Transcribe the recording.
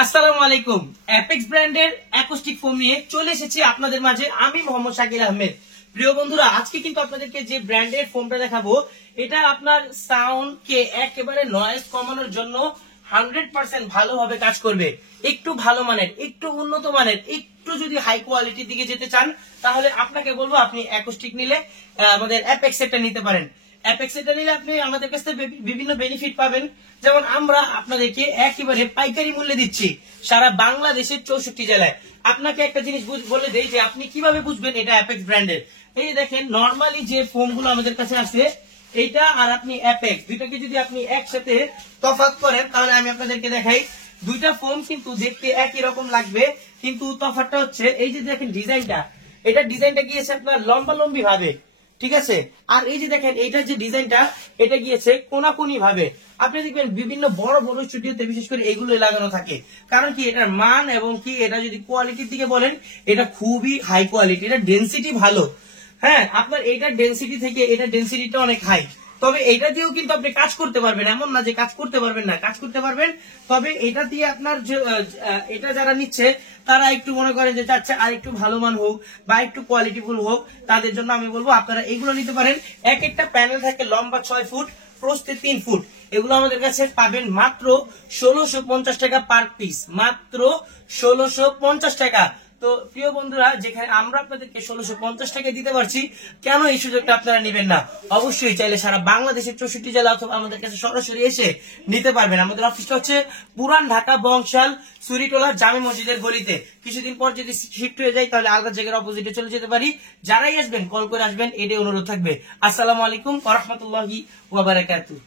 আসসালামু আলাইকুম। অ্যাপেক্স ব্র্যান্ডের অ্যাকোস্টিক ফোম নিয়ে চলে এসেছি আপনাদের মাঝে আমি মোহাম্মদ শাকিল আহমেদ। প্রিয় বন্ধুরা, আজকে কিন্তু আপনাদেরকে যে ব্র্যান্ডের ফোমটা দেখাবো এটা আপনার সাউন্ড কে একেবারে নয়েজ কমানোর জন্য 100% ভালোভাবে কাজ করবে। একটু ভালো মানের, একটু উন্নত মানের, একটু যদি হাই কোয়ালিটির দিকে যেতে চান তাহলে আপনাকে বলবো আপনি অ্যাকোস্টিক নিলে আমাদের অ্যাপেক্স এটা নিতে পারেন। অ্যাপেক্স এটা নিলে আপনি আমাদের কাছ থেকে বিভিন্ন বেনিফিট পাবেন। যেমন আমরা আপনাদেরকে একেবারে পাইকারি মূল্যে দিচ্ছি সারা বাংলাদেশের 64 জেলায়। আপনাকে একটা জিনিস বলে দেই যে আপনি কিভাবে বুঝবেন এটা অ্যাপেক্স ব্র্যান্ডের। এই যে দেখেন, নরমালি যে ফোম গুলো আমাদের কাছে আছে এইটা আর আপনি অ্যাপেক্স দুইটাকে যদি আপনি একসাথে তফাৎ করেন তাহলে আমি আপনাদেরকে দেখাই। দুইটা ফোম কিন্তু দেখতে একই রকম লাগবে, কিন্তু তফাৎটা হচ্ছে এই যে দেখেন ডিজাইনটা, এটা ডিজাইনটা গিয়েছে আপনার লম্বা লম্বি ভাবে, ঠিক আছে। আর এই যে দেখেন এইটার যে ডিজাইনটা এটা গিয়েছে কোনাকুনি ভাবে। আপনি দেখবেন বিভিন্ন বড় বড় স্টুডিওতে বিশেষ করে এগুলো লাগানো থাকে। কারণ কি, এটার মান এবং কি এটা যদি কোয়ালিটির দিকে বলেন এটা খুবই হাই কোয়ালিটি, এটা ডেনসিটি ভালো। হ্যাঁ, আপনার এইটার ডেনসিটি থেকে এটা ডেনসিটিটা অনেক হাই। তবে এটা দিয়েও কিন্তু আপনি কাজ করতে পারবেন, এমন না যে কাজ করতে পারবেন না, কাজ করতে পারবেন। তবে এটা দিয়ে আপনার এটা যারা নিচ্ছে তারা একটু মনে করেন যে চাচ্ছে আর একটু ভালো মান হোক বা একটু কোয়ালিটিফুল হোক, তাদের জন্য আমি বলবো আপনারা এগুলো নিতে পারেন। এক একটা প্যানেল থাকে লম্বা 6 ফুট, প্রস্থে 3 ফুট। এগুলো আমাদের কাছে পাবেন মাত্র 1650 টাকা পার পিস, মাত্র 1650 টাকা। তো প্রিয় বন্ধুরা, যেখানে আমরা আপনাদেরকে 1650 টাকা দিতে পারছি, কেন এই সুযোগটা আপনারা নেবেন না? অবশ্যই চাইলে সারা বাংলাদেশের 64 জেলা অথবা আমাদের কাছে সরাসরি এসে নিতে পারবেন। আমাদের অফিসটা হচ্ছে পুরান ঢাকা বংশাল সুরিটোলা জামে মসজিদের গলিতে। কিছুদিন পর যদি শিফট হয়ে যায় তাহলে আলাদা জায়গার অপোজিটে চলে যেতে পারি। যারাই আসবেন কল করে আসবেন, এটাই অনুরোধ থাকবে। আসসালামু আলাইকুম ওয়া রাহমাতুল্লাহি ওয়া বারাকাতুহু।